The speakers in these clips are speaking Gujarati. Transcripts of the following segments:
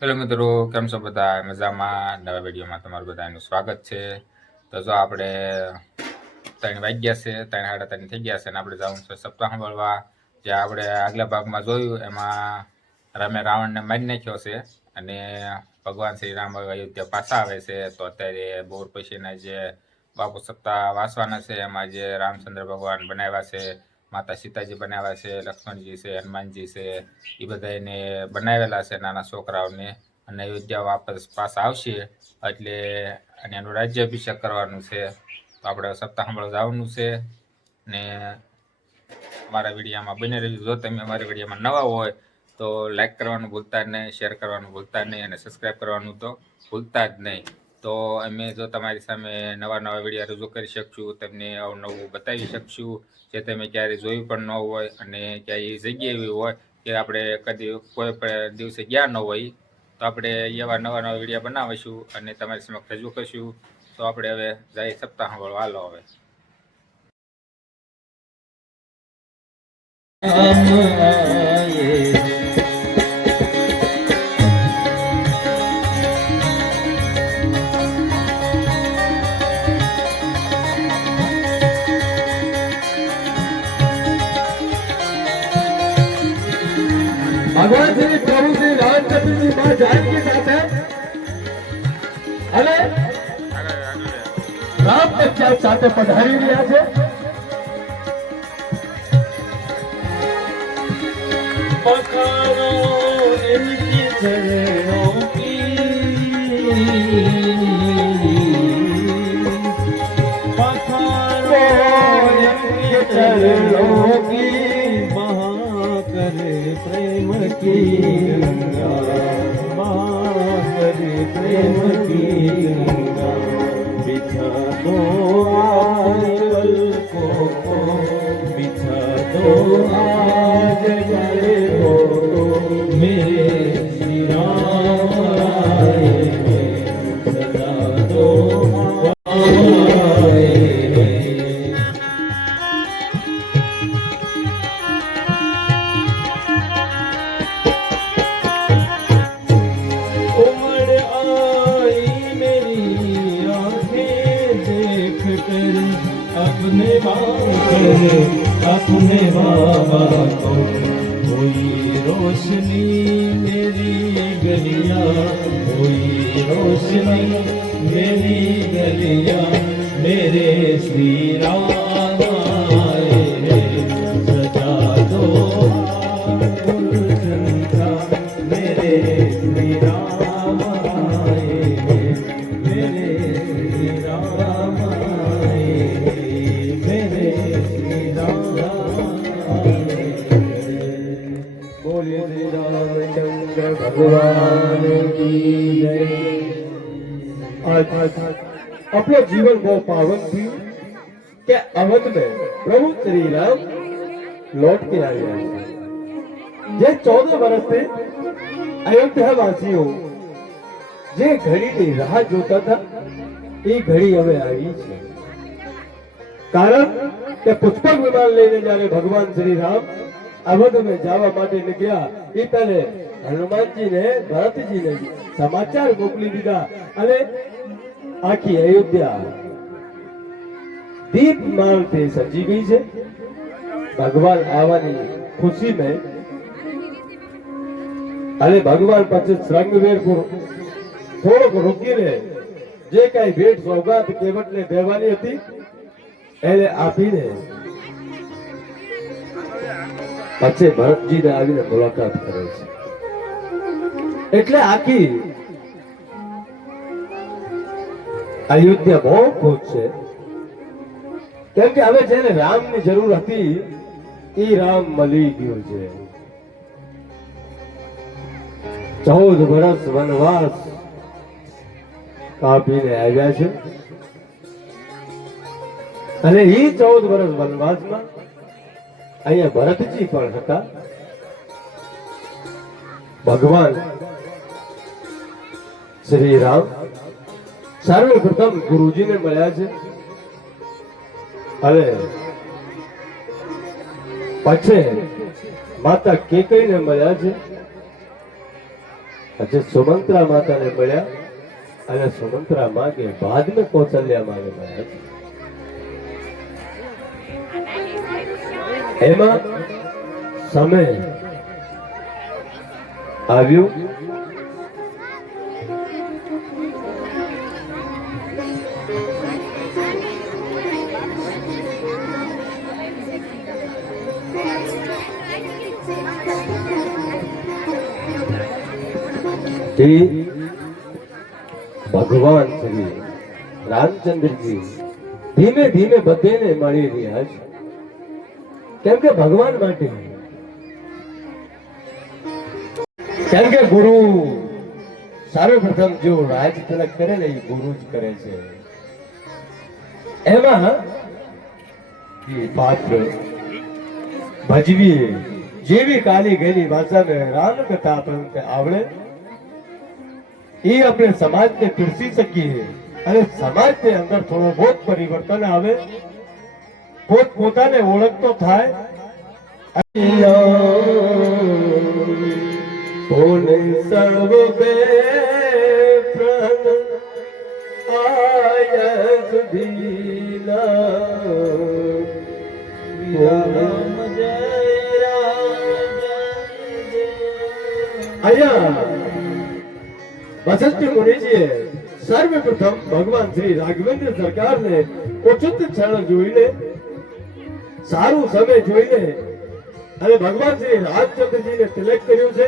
હેલો મિત્રો, કેમ છો બધા? મજામાં? નવા વિડીયોમાં તમારું બધાનું સ્વાગત છે. તો જો આપણે 3 વાગ્યા છે, 3:30 થઈ ગયા છે અને આપણે જવાનું છે સપ્તાહ સાંભળવા. જે આપણે આગલા ભાગમાં જોયું એમાં રામે રાવણને મારી નાખ્યો છે અને ભગવાન શ્રી રામ અયોધ્યા પાછા આવે છે. તો અત્યારે બપોર પછીના જે બાપુ સપ્તાહ વાંચવાના છે એમાં જે રામચંદ્ર ભગવાન બનાવ્યા છે, માતા સીતાજી બનાવ્યા છે, લક્ષ્મણજી છે, હનુમાનજી છે, એ બધા એને બનાવેલા છે નાના છોકરાઓને. અને અયોધ્યા વાપસ પાછા આવશે એટલે અને એનું રાજ્યાભિષેક કરવાનું છે. તો આપણે સપ્તાહ સાંભળવા જવાનું છે ને અમારા વિડીયોમાં બને રહેજો. જો તમે અમારા વિડીયોમાં નવા હોય તો લાઈક કરવાનું ભૂલતા જ નહીં, શેર કરવાનું ભૂલતા જ નહીં અને સબસ્ક્રાઈબ કરવાનું તો ભૂલતા જ નહીં. તો અમે જો તમારી સામે નવા વિડીયો રજૂ કરી શકશું, તમને અવનવું બતાવી શકશું જે તમે ક્યારેય જોયું પણ ન હોય અને ક્યાંય એ જગ્યા એવી હોય કે આપણે કદી કોઈ પણ દિવસે ગયા ન હોય, તો આપણે એવા નવા વિડીયો બનાવીશું અને તમારી સમક્ષ રજૂ કરીશું. તો આપણે હવે જાય સપ્તાહ સાંભળવા. હાલો હવે. भगवान श्री प्रभु श्री रामचंद्र जी मां जानकी સાથે અને રામ પંચાયત સાથે પધારી રહ્યા છે. પખારો એમની ચરણો પખારો એમની ચરણો प्रेम की गंगा करे प्रेम की गंगा बिछा दो आजल को बिछा दो आज गए हो मेरे श्री राम आए सदा दो अपने बाबा को कोई रोशनी मेरी गलियां, कोई रोशनी मेरी गलियां मेरे श्री राम आए रे सजा दो गुलशन का मेरे श्री राम आए रे मेरे श्री राम आए मेरे श्री राम बोलिए श्री रामचंद्र भगवान की जय. आज अपना जीवन बहुत पावन थी कि अवध में प्रभु श्री राम लौट के आ गया. જે 14 વર્ષથી અયોધ્યાવાસીઓ જે ઘડીની રાહ જોતા હતા એ ઘડી હવે આવી છે. કારણ કે પુષ્પક વિમાન લઈને જ્યારે ભગવાન શ્રી રામ અવધ में જવા માટે નીકળ્યા એ પહેલે હનુમાનજીને ભરતજીને સમાચાર મોકલી દીધા અને આખી અયોધ્યા દીપમાલથી સજી ગઈ છે. ભગવાન આવવાની ખુશી में અને ભગવાન પછી શ્રંગવેરપુર થોડોક રોકીને જે કઈ ભેટ સોગાત કેવટને દેવાની હતી એને આપીને પછી ભરતજીને આવીને મુલાકાત કરે છે. એટલે આખી અયોધ્યા બહુ ખુશ છે કેમ કે હવે જેને રામની જરૂર હતી એ રામ મળી ગયો છે. 14 વર્ષ વનવાસ કાપીને આવ્યા છે અને એ 14 વર્ષ વનવાસમાં અહીંયા ભરતજી પણ હતા. ભગવાન શ્રી રામ સર્વપ્રથમ ગુરુજીને મળ્યા છે અને પછી માતા કેકઈને મળ્યા છે આજે સુમંત્રા માતાને મળ્યા અને સુમંત્રા માગે બાદ में કૌશલ્યા માગે મળ્યા. એમાં સમય આવ્યું कि भगवान श्री रामचंद्र जी धीमे धीमे बधेने मળી રહ્યા છે. કેમ કે ભગવાન માટે, કેમ કે ગુરુ સર્વપ્રથમ જો રાજ તિલક કરે ને એ ગુરુ જ કરે છે. એમાં એ પાત્ર ભજવીએ જેવી કાલી ગયેલી ભાષામાં રામ કથા આપણને આવડે એ આપણે સમાજને પીરસી શકીએ અને સમાજની અંદર થોડો बहुत પરિવર્તન આવે, પોતાને ઓળખતો થાય. ભોલે સર્વ બે પ્રણ આય સુધીના રામ જય અહીંયા वशिष्ठ मुनि जी सर्वप्रथम भगवान श्री राघवेंद्र सरकार ने उचित क्षण જોઈને સારું સમય જોઈને અને ભગવાન શ્રી રામચંદ્રજી ને તિલક કર્યું છે.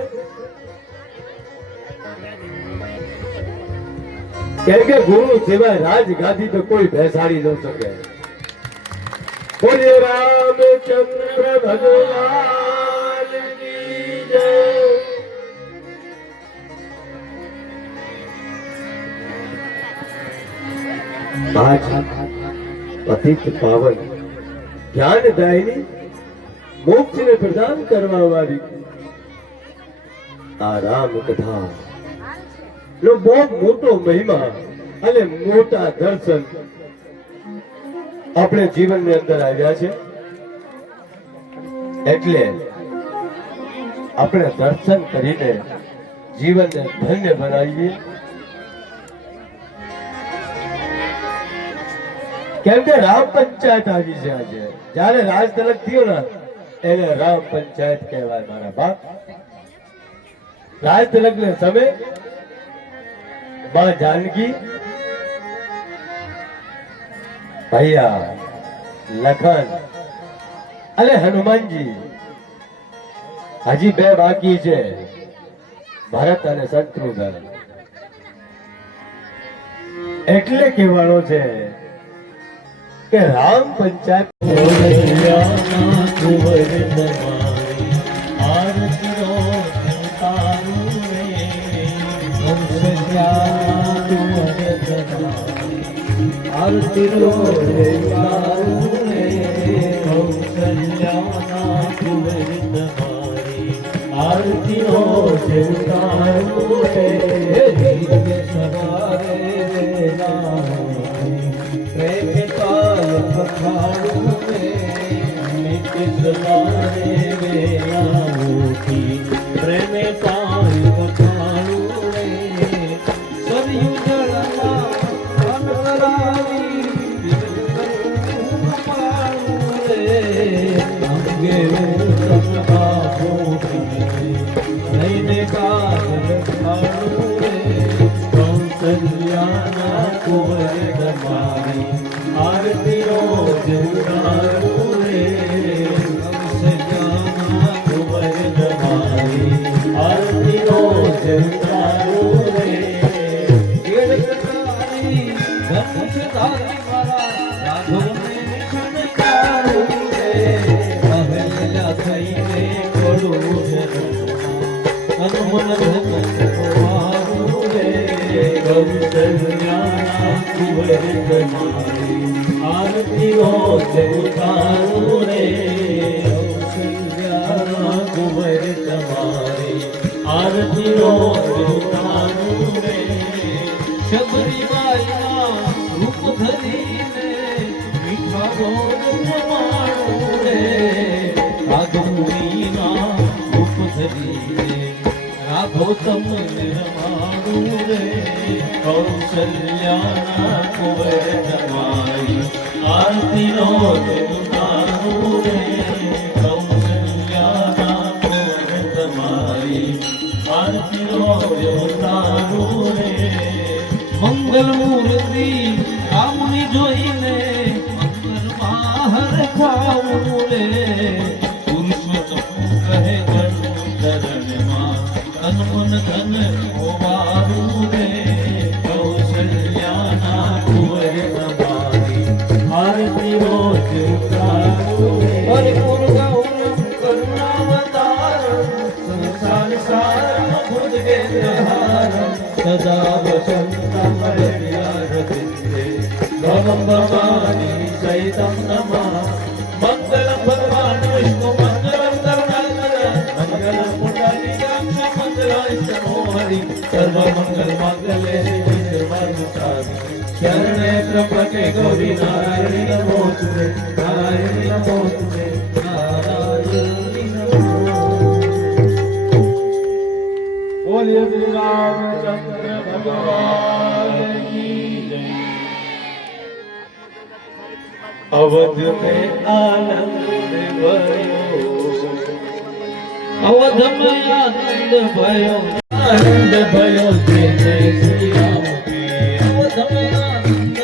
કેમ કે ગુરુ સિવાય રાજગાદી તો કોઈ બેસાડી ન શકે. બોલે રામચંદ્ર ભગવાન की जय. आज पतित पावन ज्ञानदायिनी मोक्ष ने प्रदान करवा वाली आ राम कथा નો બહુ મોટો મહિમા અને મોટા દર્શન આપણે જીવનની અંદર આવ્યા છે. એટલે આપણે દર્શન કરીને જીવનને ધન્ય બનાવીએ. કેમ કે રામ પંચાયત આવી છે. આજે જયારે રાજ તિલક થયો ને એને રામ પંચાયત કહેવાય. મારા બાપ રાજ તિલક ને સમય બા જાનકી ભૈયા લખન અને હનુમાનજી હજી બે બાકી છે, ભરત અને શત્રુઘ્ન. એટલે કહેવાનો છે કે રામ પંચાયત ગૌતમ નિર્માણું રે કૌશલ્યાના કુંવર જમાઈ આરતીનો દેવતાનું રે કૌશલ્યાના કુંવર જમાઈ આરતીનો દેવતાનું રે મંગલ મૂર્તિ આમની જોઈને મંગલમાં હર ખાવું રે પુરુષોત્તમ કહે ચરણમાં તન મન ધન હોવારું રે કૌશલ્યાના કુંવર જમાઈ આરતી રોજ ઉતારું રે હરિપુર ગૌરમ કરુણાવતારમ સંસાર સારમ ભુજગેન્દ્રહારમ સદા વસંતમ હરિયારતિંદે ભવમ ભવાની સહિતમ નમઃ મંગલમ ભગવાન વિષ્ણુ મંગલમ કરુણાકર મંગલમ પુંડરીકાક્ષ મંગલાય હરિ સર્વ મંગલ મંગલે સર્વાનુસારી શરણે ત્રંબકે ગૌરી નારાયણી નમોસ્તુતે નારાયણી નમોસ્તુતે નારાયણી નમોસ્તુતે બોલીએ શ્રી રામચંદ્ર ભગવાન કી જય। અવધ में आनंद भयो अवध में आनंद भयो जय जय श्री राम की अवध में आनंद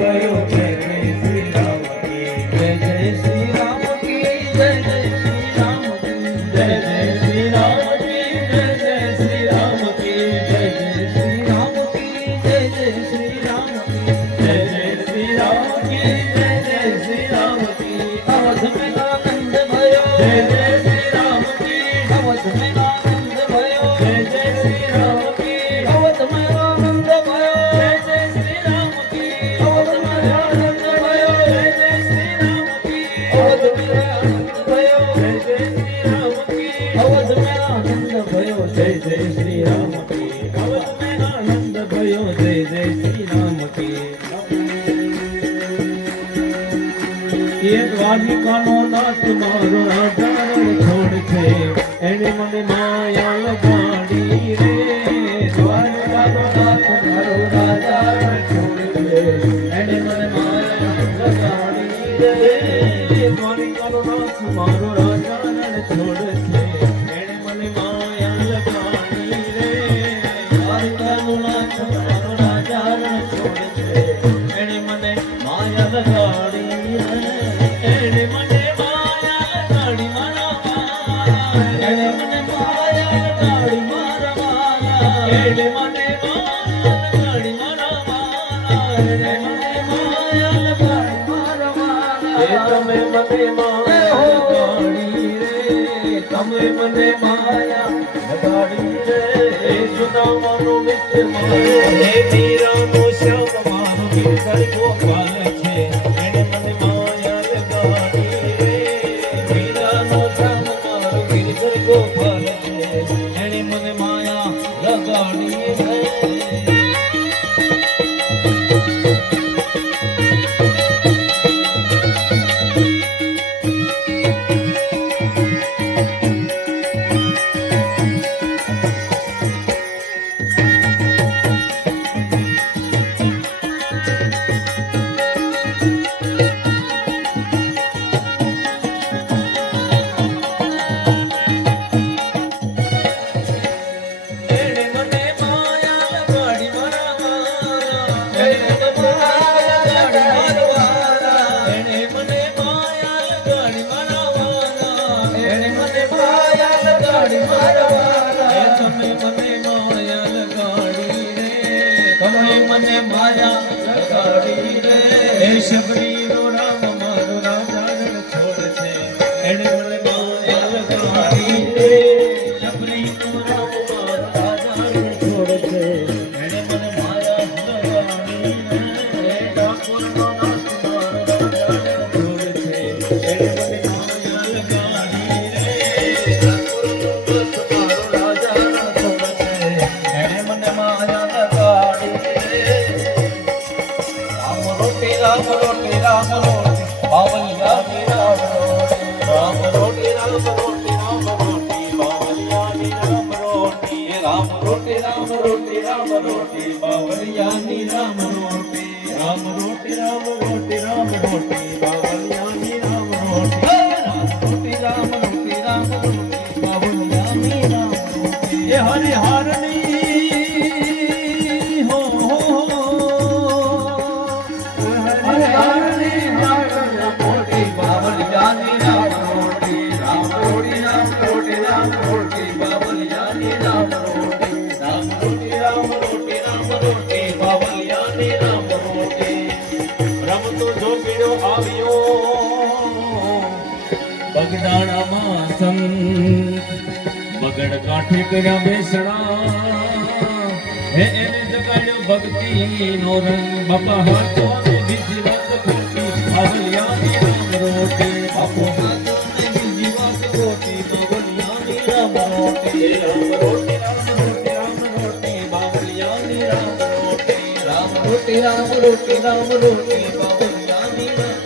भयो जय श्री राम की जय जय श्री राम की जय जय श्री राम की जय जय श्री राम की जय जय श्री राम की जय जय श्री राम की जय जय श्री राम की जय जय श्री राम की जय जय श्री राम की अवध में आनंद भयो जय जय श्री राम की अवध में आनंद भयो जय जय श्री राम की अवध में आनंद भयो जय जय श्री राम की अवध में आनंद भयो जय जय श्री राम की अवध में आनंद भयो जय जय श्री राम की अवध में आनंद भयो जय जय श्री राम की अवध में आनंद भयो जय जय श्री राम की એક દ્વારિકાનો નાથ મારો રાધારણ છોડ છે એને મને માયા લગાડી રે દ્વારિકાનો નાથ મારો રાધારણ છોડ છે એને મને માયા લગાડી રે દ્વારિકાનો નાથ મારો રાધારણ છોડ છે એને મને માયા લગાડી રે દ્વારિકાનો નાથ મારો રાધારણ છોડ છે એને મને માયા લગાડી રે એને મને માયા લગાડી મારા વાલા એને મને માયા લગાડી મારા વાલા એને મને માયા લગાડી મારા વાલા એને મને માયા લગાડી મારા વાલા એ તમે મને માયા લગાડી રે તમે મને માયા લગાડી રે એ સુદામાનો મિત્ર મારો હે મીરાનો શ્યામ મારો ગીરધર ગોપાલ છે એને મને માયા લગાડી રે મીરાનો શ્યામ મારો ગીરધર ગોપાલ છે એને મને માયા લગાડી રે શબરીનો રામ મારો રાધારણ છોડ છે એને મને માયા લગાડી રે શબરીનો રામ મારો રાધારણ છોડ છે એને મને માયા લગાડી રે ઠાકોરનો નાથ મારો રાધારણ છોડ છે એને મને માયા લગાડી રે ઠાકોરનો નાથ રોટી રામ રોટી રામ રોટી બાવળિયાની રામ રોટી રામ રોટી રામ રોટી રામ રોટી બાવળિયાની રામ રોટી રોટી રામ રોટી રામ રોટી બાવળિયાની રામ રોટી એ હરિહરની હો હરિહરની મોટી બાવળિયાની રામ રોટી રામ રોટી રામ રોટી રામ રોટી બાવળિયાની રામ રોટી રામ રોટી રામ રોટી રામ રોટી બાવળિયાની રામ રોટી રમતો જોગીડો આવ્યો બગદાણામાં સંત બગડ કાઠે કર્યા બેસણા હે એને જગાડ્યો ભક્તિ નો રંગ બાપા હાથો ને બીજી વાત ખોટી બાવળિયાની રામ રોટી બાપો હાથો ને બીજી વાત ખોટી બાવળિયાની રામ રોટી રામ રોટી રામ રોટી રામ રોટી બાવળિયાની રામ રોટી રામ રોટી રામ રોટી રામ રોટી બાવળિયાની રામ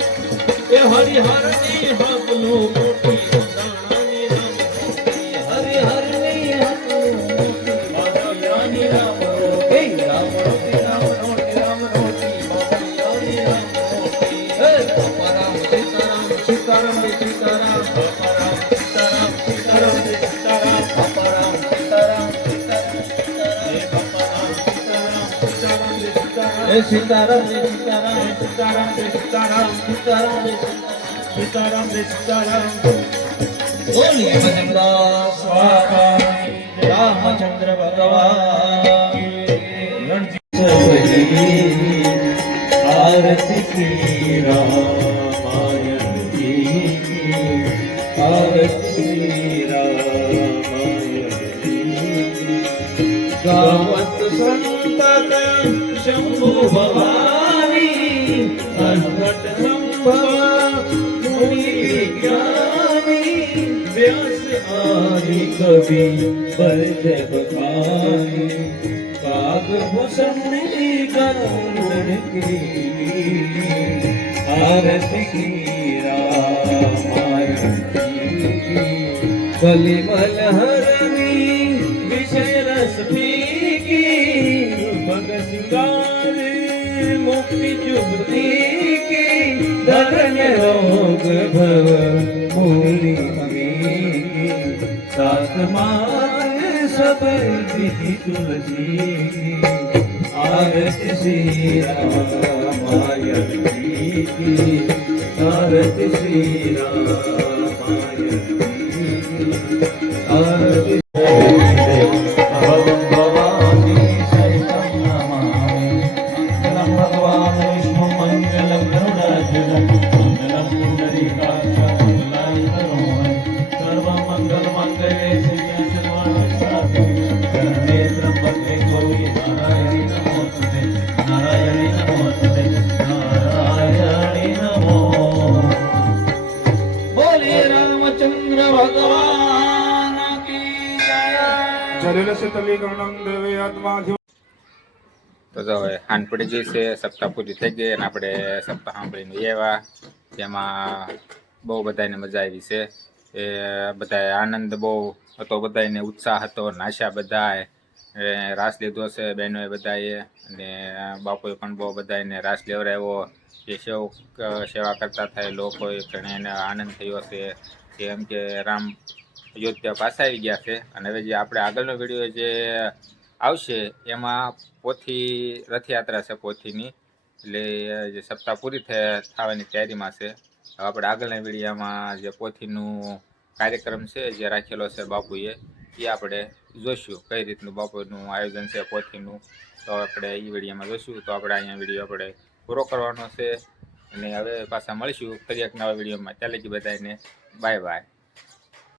એ હરિહરની હકનું મોટી દાણાની રામ રોટી હરિહરની હકનું મોટી બાવળિયાની રામ રોટી રામ રોટી રામ રોટી રામ રોટી બાવળિયાની રામ રોટી હે બાપા રામ સીતારામ સીતારામ રે સીતારામ બાપા રામ સીતારામ સીતારામ રે સીતારામ બાપા રામ સીતારામ સીતારામ હે બાપા રામ સીતારામ સીતારામ રે સીતારામ હે સીતારામ રે સીતારામ સીતારામ રે સીતારામ સીતારામ રે સીતારામ રે સીતારામ બોલીએ ભજનદાસ સ્વામી રામચંદ્ર ભગવાન રણજીત આરતી કી રામાયણ કી આરતી રામાયણ કી ગાવત સંતત શંભુ ભવાની અનહટ સંભવ મુનિ વિજ્ઞાની વ્યાસ આદિ કવિ બરજ બખાની કાગ ભૂષણ ગરુડ की आरती की रामायण की कली मलहरनी विषय रस की भग सिंगार मुक्ति जुगती की धर्म रोग भव मूली अमी सात मान सब विधि तुलसी आरती श्री रामायण की आरती श्री रामायण की आरती भवं भवानी सहितं नमामि मंगलं भगवान् विष्णु मंगलं गरुडाचल मंगलं पुंडरीकाक्ष मंगलाय तनोहर सर्वं मंगल मंगले शिवे सर्वार्थसाधिके शरणे त्र्यंबके गौरी नारायणी नमोस्तुते नारायणी नमोस्तुते नारायणी नमो बोलिए रामचंद्र भगवान की जय તો જો હવે હાન પડી ગઈ છે, સપ્તાહ પૂરી થઈ ગઈ અને આપણે સપ્તાહ સાંભળીને એવા જેમાં બહુ બધાને મજા આવી છે. એ બધાએ આનંદ બહુ હતો, બધાને ઉત્સાહ હતો, નાશ્યા બધાએ રાસ લીધો છે બહેનોએ બધાએ, અને બાપુએ પણ બહુ બધાને રાસ લેવડાવ્યો. જે સેવા કરતા થાય લોકોએ ઘણે એને આનંદ થયો છે. કેમ કે રામ અયોધ્યા પાછા આવી ગયા છે. અને હવે જે આપણે આગળનો વિડીયો જે આવશે એમાં પોથી રથયાત્રા છે પોથીની, એટલે જે સપ્તાહ પૂરી થવાની તૈયારીમાં છે. હવે આપણે આગળના વિડીયોમાં જે પોથીનું કાર્યક્રમ છે જે રાખેલો છે બાપુએ, એ આપણે જોઈશું કઈ રીતનું બાપુનું આયોજન છે પોથીનું. તો આપણે એ વિડીયોમાં જોઈશું. તો આપણે અહીંયા વિડીયો આપણે પૂરો કરવાનો છે, અને હવે પાછા મળીશું ફરી એક નવા વિડીયોમાં. ત્યાં લગી બધાને બાય બાય.